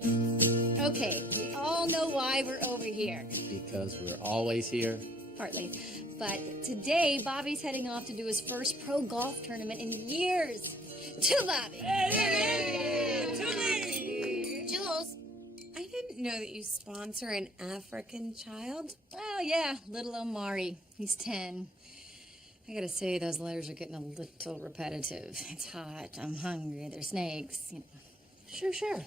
Okay, we all know why we're over here. Because we're always here. Partly. But today, Bobby's heading off to do his first pro golf tournament in years. To Bobby! Hey! To me! Jules, I didn't know that you sponsor an African child. Oh, yeah, little Omari. He's 10. I gotta say, those letters are getting a little repetitive. It's hot, I'm hungry, there's snakes, you know. Sure.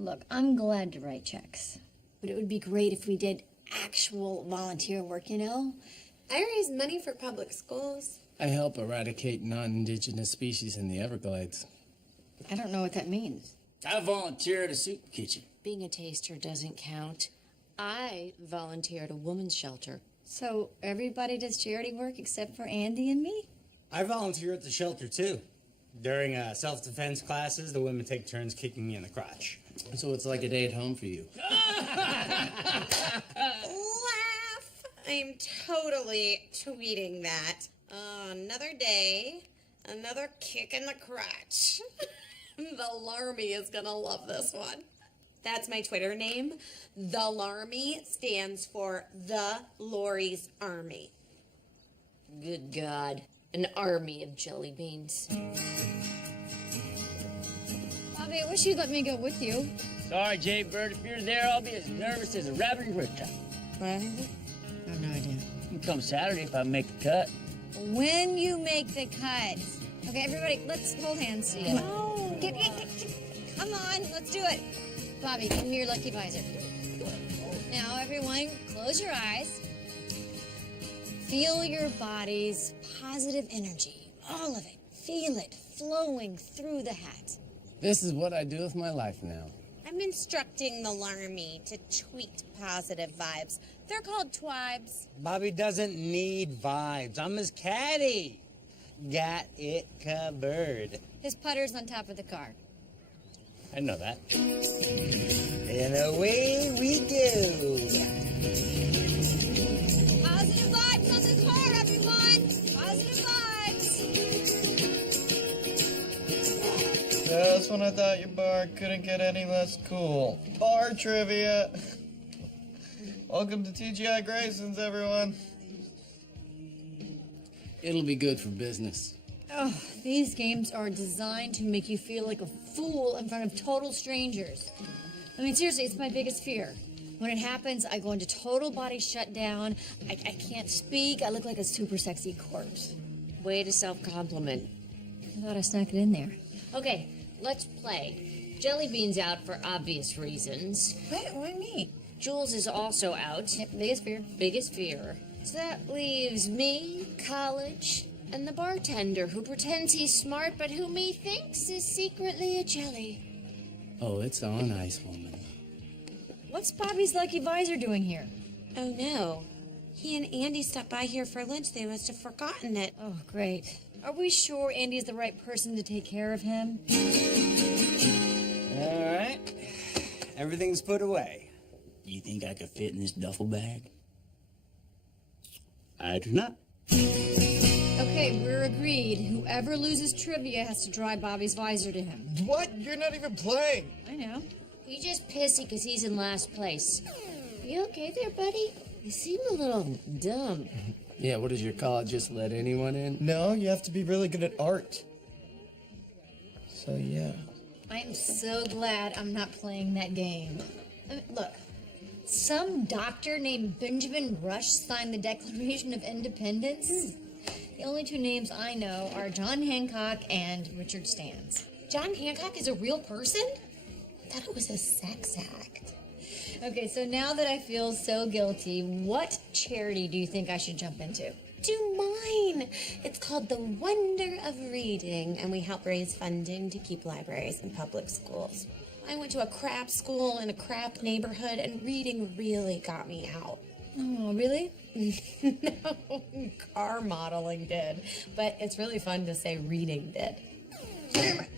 Look, I'm glad to write checks, but it would be great if we did actual volunteer work, you know? I raise money for public schools. I help eradicate non-indigenous species in the Everglades. I don't know what that means. I volunteer at a soup kitchen. Being a taster doesn't count. I volunteer at a woman's shelter. So everybody does charity work except for Andy and me? I volunteer at the shelter, too. During self-defense classes, the women take turns kicking me in the crotch. So it's like a day at home for you. Laugh! I'm totally tweeting that. Another day, another kick in the crotch. The Larmy is gonna love this one. That's my Twitter name. The Larmy stands for The Lori's Army. Good God, an army of jelly beans. Bobby, I wish you'd let me go with you. Sorry, Jay Bird. If you're there, I'll be as nervous as a rabbit in riptide. What? I have no idea. You can come Saturday if I make the cut. When you make the cut. Okay, everybody, let's hold hands. No. Come on, let's do it. Bobby, give me your lucky visor. Now, everyone, close your eyes. Feel your body's positive energy. All of it. Feel it flowing through the hat. This is what I do with my life now. I'm instructing the Larmy to tweet positive vibes. They're called twibes. Bobby doesn't need vibes. I'm his caddy. Got it covered. His putter's on top of the car. I know that. And away we go. Positive vibes on the car, everyone! Positive vibes! Just when I thought your bar couldn't get any less cool. Bar trivia! Welcome to TGI Grayson's, everyone. It'll be good for business. Oh, these games are designed to make you feel like a fool in front of total strangers. I mean, seriously, it's my biggest fear. When it happens, I go into total body shutdown. I can't speak. I look like a super sexy corpse. Way to self-compliment. I thought I snuck it in there. Okay, let's play. Jelly Bean's out for obvious reasons. What? Why me? Jules is also out. Yep, biggest fear. Biggest fear. So that leaves me, college, and the bartender who pretends he's smart but who methinks is secretly a jelly. Oh, it's on ice, woman. What's Bobby's lucky visor doing here? Oh no. He and Andy stopped by here for lunch. They must have forgotten it. Oh, great. Are we sure Andy's the right person to take care of him? All right. Everything's put away. You think I could fit in this duffel bag? I do not. Okay, we're agreed. Whoever loses trivia has to drive Bobby's visor to him. What? You're not even playing! I know. He's just pissy because he's in last place. You okay there, buddy? You seem a little dumb. Yeah, what does your college just let anyone in? No, you have to be really good at art. So, yeah. I'm so glad I'm not playing that game. I mean, look, some doctor named Benjamin Rush signed the Declaration of Independence. The only two names I know are John Hancock and Richard Stans. John Hancock is a real person? I thought it was a sex act. Okay, so now that I feel so guilty, what charity do you think I should jump into? Do mine. It's called The Wonder of Reading, and we help raise funding to keep libraries in public schools. I went to a crap school in a crap neighborhood, and reading really got me out. Oh, really? No, car modeling did, but it's really fun to say reading did. Damn it!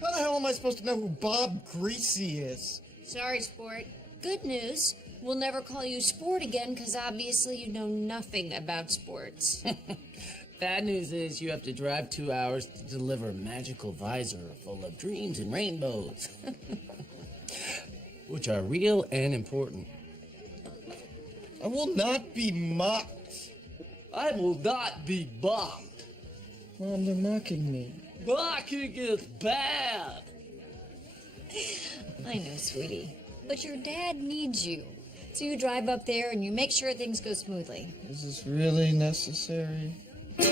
How the hell am I supposed to know who Bob Greasy is? Sorry, Sport. Good news. We'll never call you Sport again because obviously you know nothing about sports. Bad news is you have to drive 2 hours to deliver a magical visor full of dreams and rainbows. which are real and important. I will not be mocked. I will not be mocked. Mom, they're mocking me. Mocking is bad. I know, sweetie. But your dad needs you. So you drive up there and you make sure things go smoothly. Is this really necessary? Get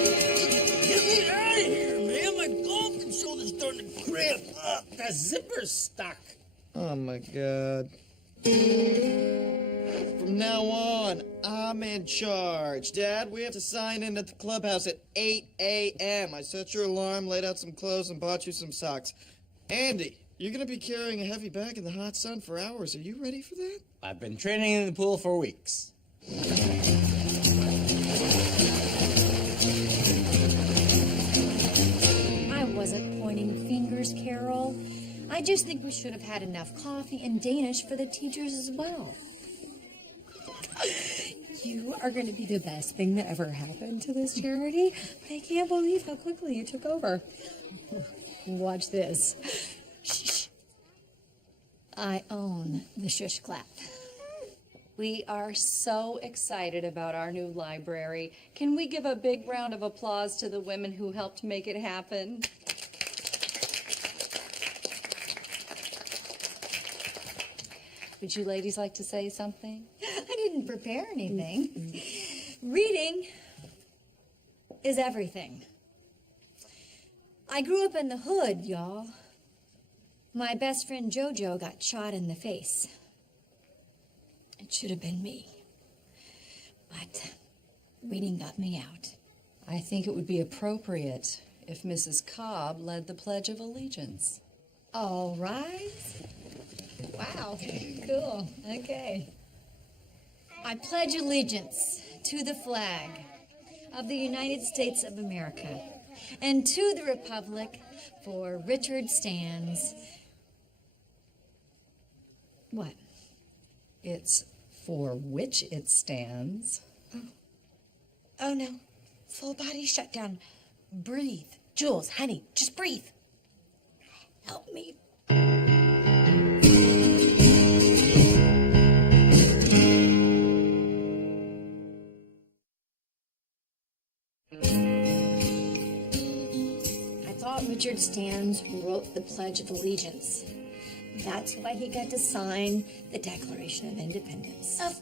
me out of here, man. My golf controller's starting to cramp up. That zipper's stuck. Oh my god. From now on, I'm in charge. Dad, we have to sign in at the clubhouse at 8 a.m. I set your alarm, laid out some clothes, and bought you some socks. Andy, you're gonna be carrying a heavy bag in the hot sun for hours. Are you ready for that? I've been training in the pool for weeks. I wasn't pointing fingers, Carol. I just think we should have had enough coffee and Danish for the teachers as well. You are going to be the best thing that ever happened to this charity. But I can't believe how quickly you took over. Watch this. Shh. I own the shush clap. We are so excited about our new library. Can we give a big round of applause to the women who helped make it happen? Would you ladies like to say something? I didn't prepare anything. Reading is everything. I grew up in the hood, y'all. My best friend Jojo got shot in the face. It should have been me. But reading got me out. I think it would be appropriate if Mrs. Cobb led the Pledge of Allegiance. All right. Wow, cool. Okay. I pledge allegiance to the flag of the United States of America and to the republic for Richard stands. What? It's for which it stands. Oh no. Full body shutdown. Breathe. Jules, honey, just breathe. Help me. I thought Richard Stans wrote the Pledge of Allegiance. That's why he got to sign the Declaration of Independence. Of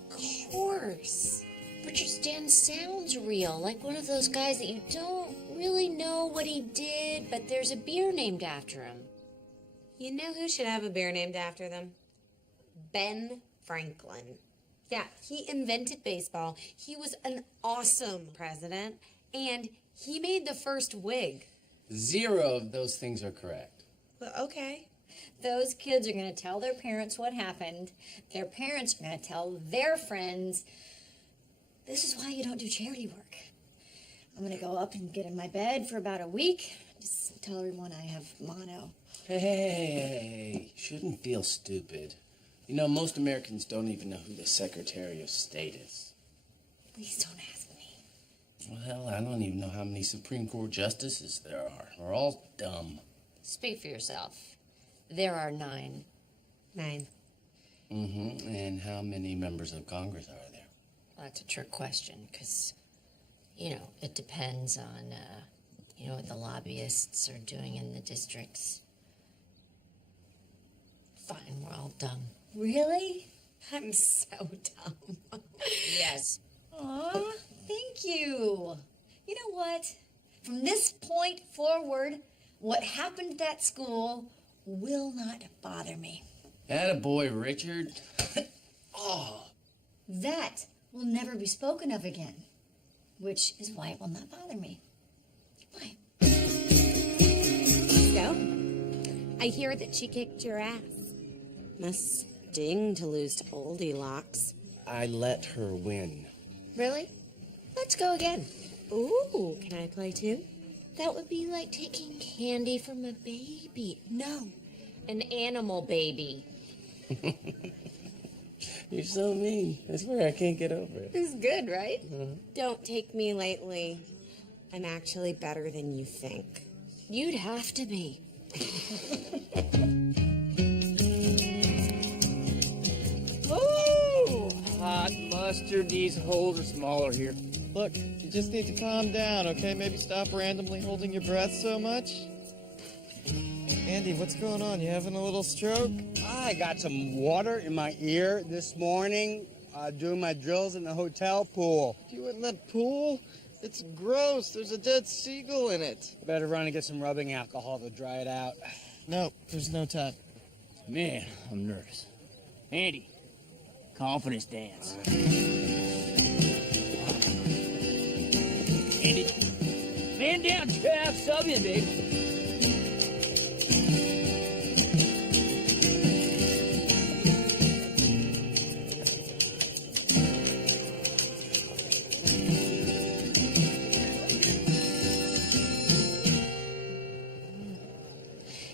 course. Richard Stan sounds real, like one of those guys that you don't really know what he did, but there's a beer named after him. You know who should have a beer named after them? Ben Franklin. Yeah, he invented baseball. He was an awesome president, and he made the first wig. 0 of those things are correct. Well, okay. Those kids are going to tell their parents what happened. Their parents are going to tell their friends. This is why you don't do charity work. I'm going to go up and get in my bed for about a week. Just tell everyone I have mono. Hey, shouldn't feel stupid. You know, most Americans don't even know who the Secretary of State is. Please don't ask me. Well, I don't even know how many Supreme Court justices there are. We're all dumb. Speak for yourself. There are 9. 9. Mm-hmm. And how many members of Congress are there? Well, that's a trick question, because, you know, it depends on, you know, what the lobbyists are doing in the districts. Fine, we're all dumb. Really? I'm so dumb. Yes. Aw, thank you. You know what? From this point forward, what happened at that school will not bother me. Attaboy, Richard. That will never be spoken of again, which is why it will not bother me. Why? So, I hear that she kicked your ass. Must sting to lose to oldie locks. I let her win. Really? Let's go again. Ooh, can I play too? That would be like taking candy from a baby. No, an animal baby. You're so mean. I swear I can't get over it. This is good, right? Don't take me lightly. I'm actually better than you think. You'd have to be. sure these holes are smaller here. Look, you just need to calm down, okay? Maybe stop randomly holding your breath so much. Andy, what's going on? You having a little stroke? I got some water in my ear this morning doing my drills in the hotel pool. You in that pool? It's gross. There's a dead seagull in it. Better run and get some rubbing alcohol to dry it out. No, there's no time. Man, I'm nervous. Andy, confidence dance. Andy, man down, Trav, sub in, baby.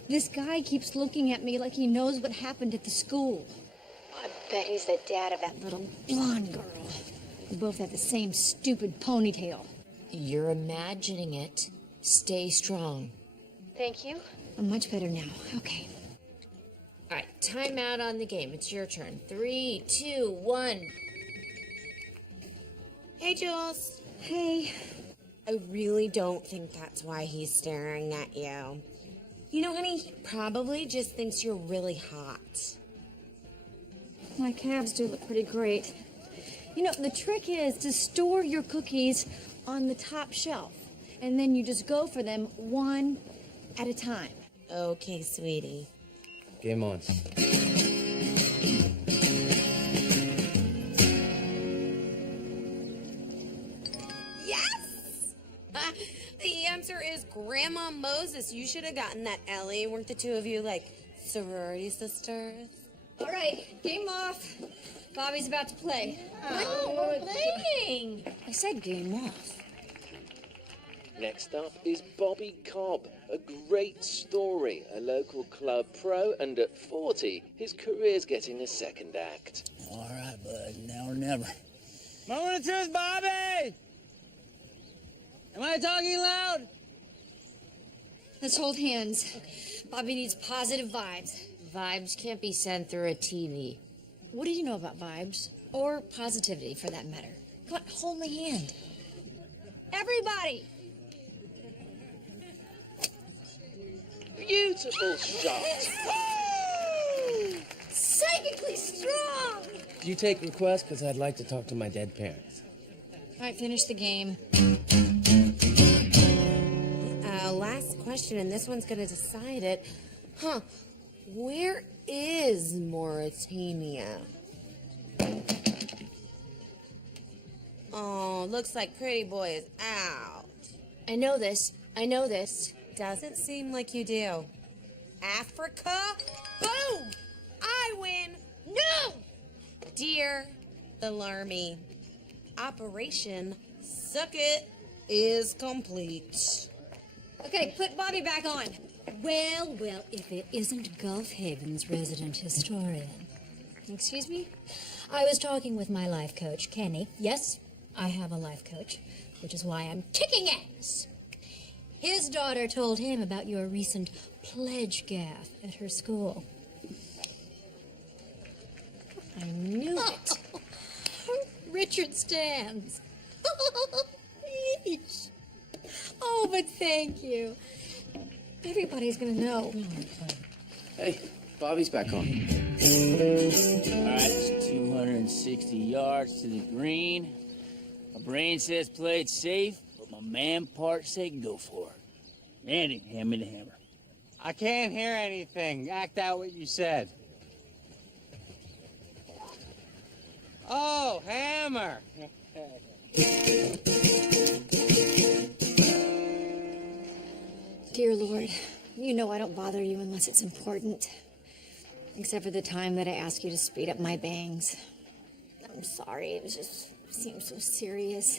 This guy keeps looking at me like he knows what happened at the school. I bet he's the dad of that little blonde girl. We both have the same stupid ponytail. You're imagining it. Stay strong. Thank you. I'm much better now. Okay. All right, time out on the game. It's your turn. 3, 2, 1. Hey, Jules. Hey. I really don't think that's why he's staring at you. You know, honey, he probably just thinks you're really hot. My calves do look pretty great. You know, the trick is to store your cookies on the top shelf, and then you just go for them one at a time. Okay, sweetie. Game on. Yes! The answer is Grandma Moses. You should have gotten that, Ellie. Weren't the two of you like sorority sisters? All right, game off. Bobby's about to play. Oh, we're playing. I said game off. Next up is Bobby Cobb, a great story, a local club pro, and at 40, his career's getting a second act. All right, bud, now or never. Moment of truth, Bobby! Am I talking loud? Let's hold hands. Bobby needs positive vibes. Vibes can't be sent through a TV. What do you know about vibes? Or positivity, for that matter? Come on, hold my hand. Everybody! Beautiful shot. Psychically strong! Do you take requests? Because I'd like to talk to my dead parents. All right, finish the game. Last question, and this one's gonna decide it. Where is Mauritania? Oh, looks like Pretty Boy is out. I know this. Doesn't seem like you do. Africa? Boom! I win! No! Dear the Larmy, Operation Suck It is complete. Okay, put Bobby back on. Well, if it isn't Gulf Haven's resident historian. Excuse me? I was talking with my life coach, Kenny. Yes, I have a life coach, which is why I'm kicking ass. His daughter told him about your recent pledge gaffe at her school. I knew it. Richard stands. Oh, but thank you. Everybody's gonna know. Hey, Bobby's back on. All right, it's 260 yards to the green. My brain says play it safe, but my man part say go for it. Andy, hand me the hammer. I can't hear anything. Act out what you said. Oh, hammer. Dear Lord, you know I don't bother you unless it's important. Except for the time that I asked you to speed up my bangs. I'm sorry, it seemed so serious.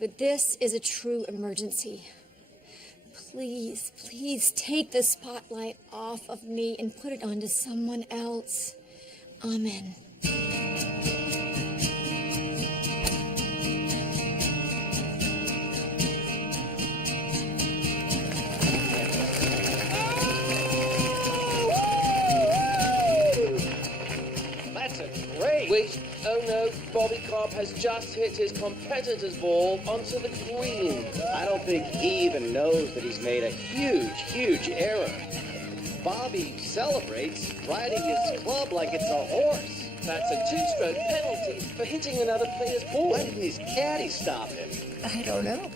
But this is a true emergency. Please, please take the spotlight off of me and put it onto someone else. Amen. That's a great. With Oh no, Bobby Cobb has just hit his competitor's ball onto the green. I don't think he even knows that he's made a huge error. Bobby celebrates riding his club like it's a horse. That's a 2-stroke penalty for hitting another player's ball. Why didn't his caddy stop him? I don't know.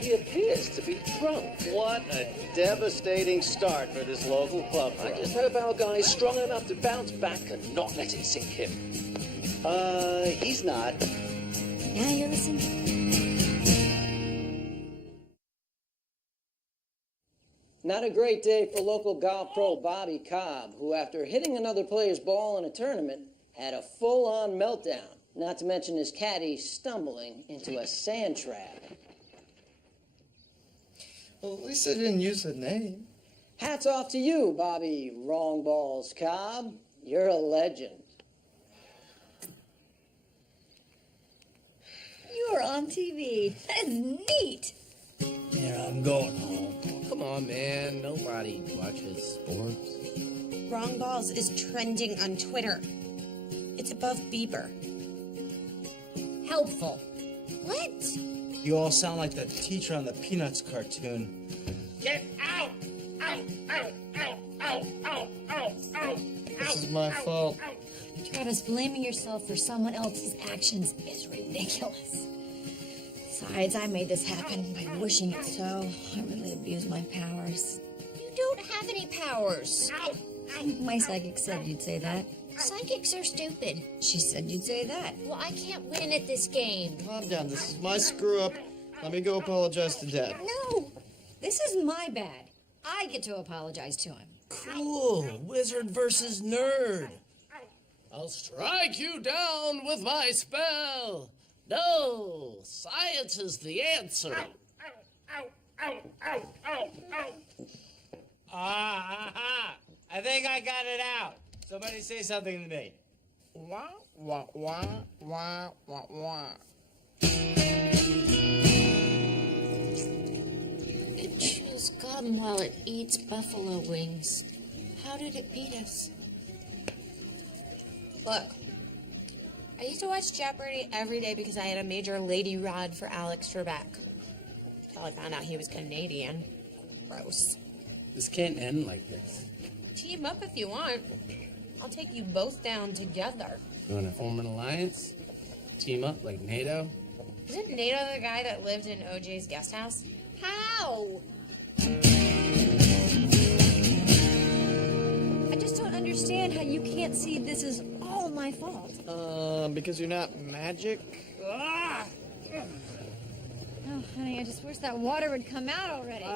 He appears to be drunk. What a devastating start for this local club. I just hope our guy's strong enough to bounce back and not let it sink him. He's not. Now you listen. Not a great day for local golf pro Bobby Cobb, who after hitting another player's ball in a tournament, had a full-on meltdown, not to mention his caddy stumbling into a sand trap. Well, at least I didn't use the name. Hats off to you, Bobby Wrong Balls Cobb. You're a legend. You're on TV. That is neat. Yeah, I'm going home. Come on, man. Nobody watches sports. Wrong Balls is trending on Twitter. It's above Bieber. Helpful. What? You all sound like the teacher on the Peanuts cartoon. Get out! Out! Out! Out! Out! Out! Out! Out! This is my fault. Travis, blaming yourself for someone else's actions is ridiculous. Besides, I made this happen by wishing it so. I really abused my powers. You don't have any powers. My psychic said you'd say that. Psychics are stupid. She said you'd say that. Well, I can't win at this game. Calm down. This is my screw up. Let me go apologize to Dad. No, this is my bad. I get to apologize to him. Cool. Wizard versus nerd. I'll strike you down with my spell. No, science is the answer. I think I got it out. Somebody say something to me. Wah, wah, wah, wah, wah, wah. It chews gum while it eats buffalo wings. How did it beat us? Look, I used to watch Jeopardy every day because I had a major lady rod for Alex Trebek. Until I found out he was Canadian. Gross. This can't end like this. Team up if you want. I'll take you both down together. You want to form an alliance? Team up like NATO? Isn't NATO the guy that lived in OJ's guest house? How? I just don't understand how you can't see this is all my fault. Because you're not magic? Oh, honey, I just wish that water would come out already.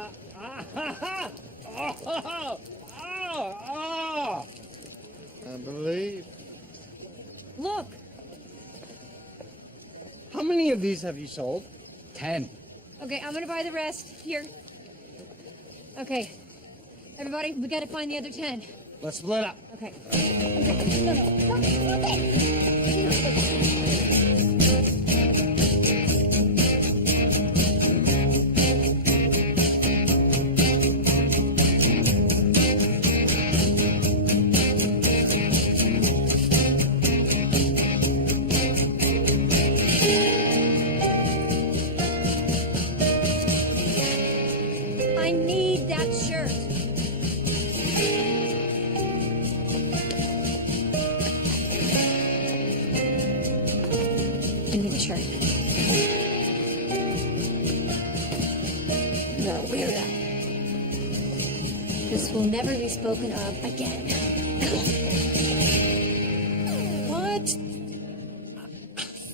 I believe. Look, How many of these have you sold? 10. okay, I'm gonna buy the rest. Here. Okay. Everybody, we gotta find the other 10. Let's split up. Okay. No, stop it! I need that shirt. Give me the shirt. No, weirdo. This will never be spoken of again. What?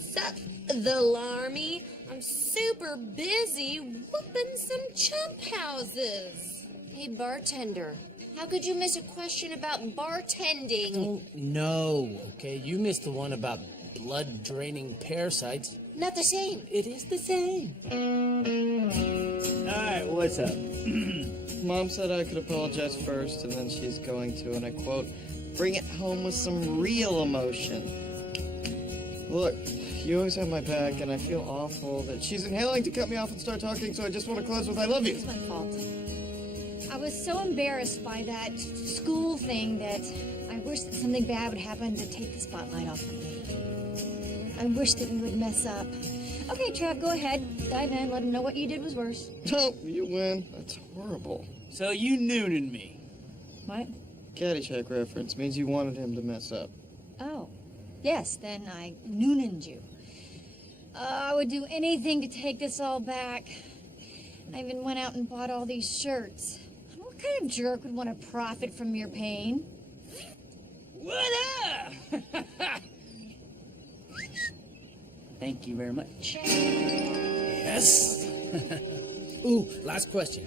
Sup, the Larmy? I'm super busy whooping some chump houses. Hey, bartender. How could you miss a question about bartending? Don't know, okay? You missed the one about blood-draining parasites. Not the same. It is the same. All right, what's up? Mom said I could apologize first, and then she's going to, and I quote, bring it home with some real emotion. Look, you always have my back, and I feel awful that she's inhaling to cut me off and start talking, so I just want to close with I love you. It's my fault. I was so embarrassed by that school thing that I wish that something bad would happen to take the spotlight off of me. I wish that we would mess up. Okay, Trav, go ahead. Dive in. Let him know what you did was worse. No, you win. That's horrible. So you noonin me. What? Caddyshack reference means you wanted him to mess up. Oh. Yes, then I noonined you. I would do anything to take this all back. I even went out and bought all these shirts. What kind of jerk would want to profit from your pain? What up? Thank you very much. Yes. Ooh, last question.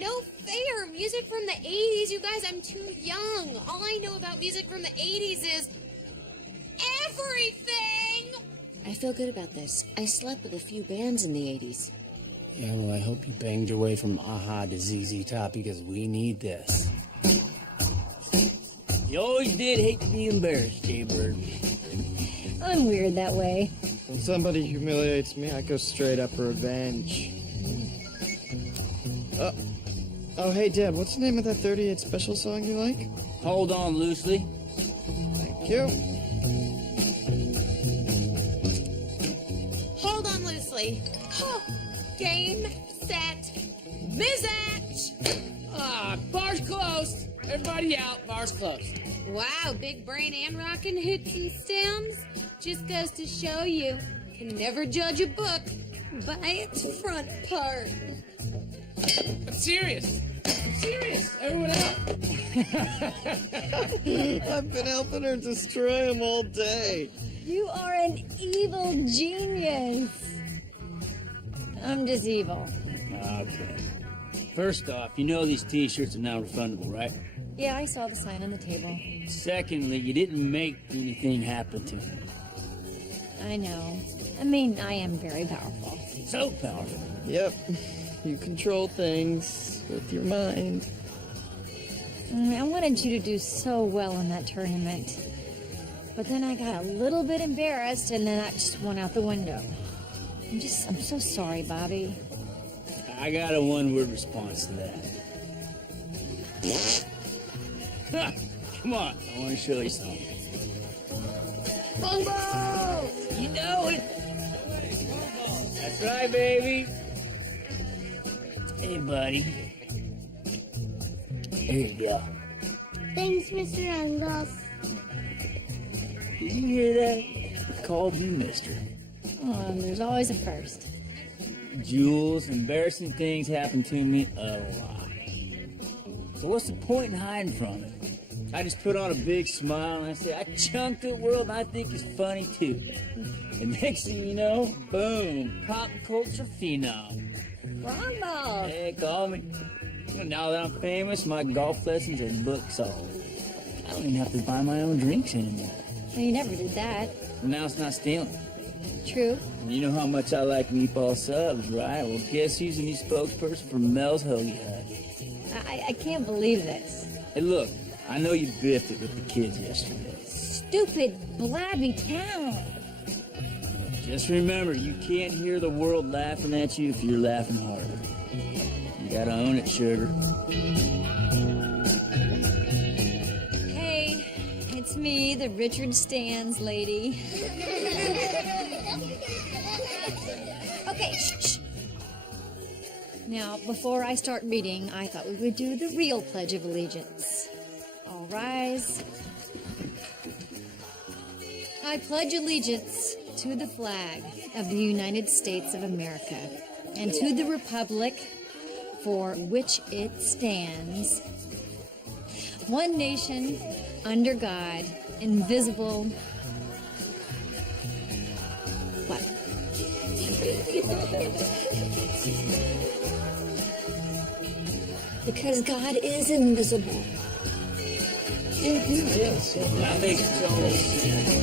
No fair! Music from the 80s, you guys, I'm too young. All I know about music from the 80s is everything! I feel good about this. I slept with a few bands in the 80s. Yeah, well, I hope you banged your way from Aha to ZZ Top because we need this. You always did hate to be embarrassed, Jay-Bird. I'm weird that way. When somebody humiliates me, I go straight up for revenge. Oh, hey, Dad, what's the name of that 38 Special song you like? Hold on loosely. Thank you. Hold on loosely. Oh, game, set, Mizatch! Ah, bar's closed. Everybody out, bar's closed. Wow, big brain and rockin' hits and stems. Just goes to show you, can never judge a book by its front part. I'm serious. I'm serious. Everyone out. I've been helping her destroy him all day. You are an evil genius. I'm just evil. Okay. First off, you know these t-shirts are now refundable, right? Yeah, I saw the sign on the table. Secondly, you didn't make anything happen to me. I know. I mean, I am very powerful. So powerful. Yep. You control things with your mind. I wanted you to do so well in that tournament. But then I got a little bit embarrassed and then I just went out the window. I'm so sorry, Bobby. I got a one-word response to that. Come on, I want to show you something. Bongo! You know it! That's right, baby. Hey, buddy. Here you go. Thanks, Mr. Angles. Did you hear that? I called you mister. Oh, there's always a first. Jules, embarrassing things happen to me a lot. So what's the point in hiding from it? I just put on a big smile and I say, I chunked the world and I think it's funny too. And next thing you know, boom, pop culture phenom. Bravo! Hey, call me. You know, now that I'm famous, my golf lessons are booked solid. I don't even have to buy my own drinks anymore. Well, you never did that. Well, now it's not stealing. True. And you know how much I like meatball subs, right? Well, guess who's the new spokesperson for Mel's Hoagie Hut? I can't believe this. Hey, look, I know you biffed it with the kids yesterday. Stupid, blabby town. Just remember, you can't hear the world laughing at you if you're laughing harder. You gotta own it, sugar. Hey, it's me, the Richard Stans lady. Okay, shh. Now, before I start reading, I thought we would do the real Pledge of Allegiance. All rise. I pledge allegiance to the flag of the United States of America and to the republic for which it stands, one nation, under God, invisible. What? Because God is invisible. Yes. That makes total sense.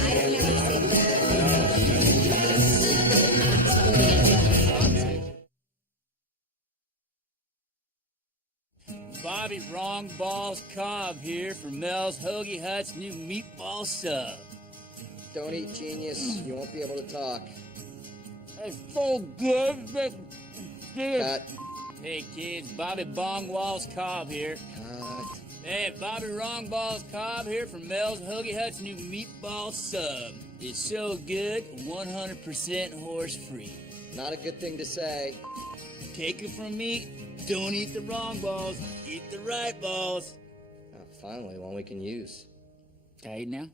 Bobby Wrong Balls Cobb here for Mel's Hoagie Hut's new meatball sub. Don't eat, genius. You won't be able to talk. It's so good. Cut. Hey kids, Bobby Bong Walls Cobb here. Cut. Hey, Bobby Wrong Balls Cobb here from Mel's Hoagie Hut's new meatball sub. It's so good, 100% horse-free. Not a good thing to say. Take it from me, don't eat the wrong balls, eat the right balls. Oh, finally, one we can use. Can I eat now?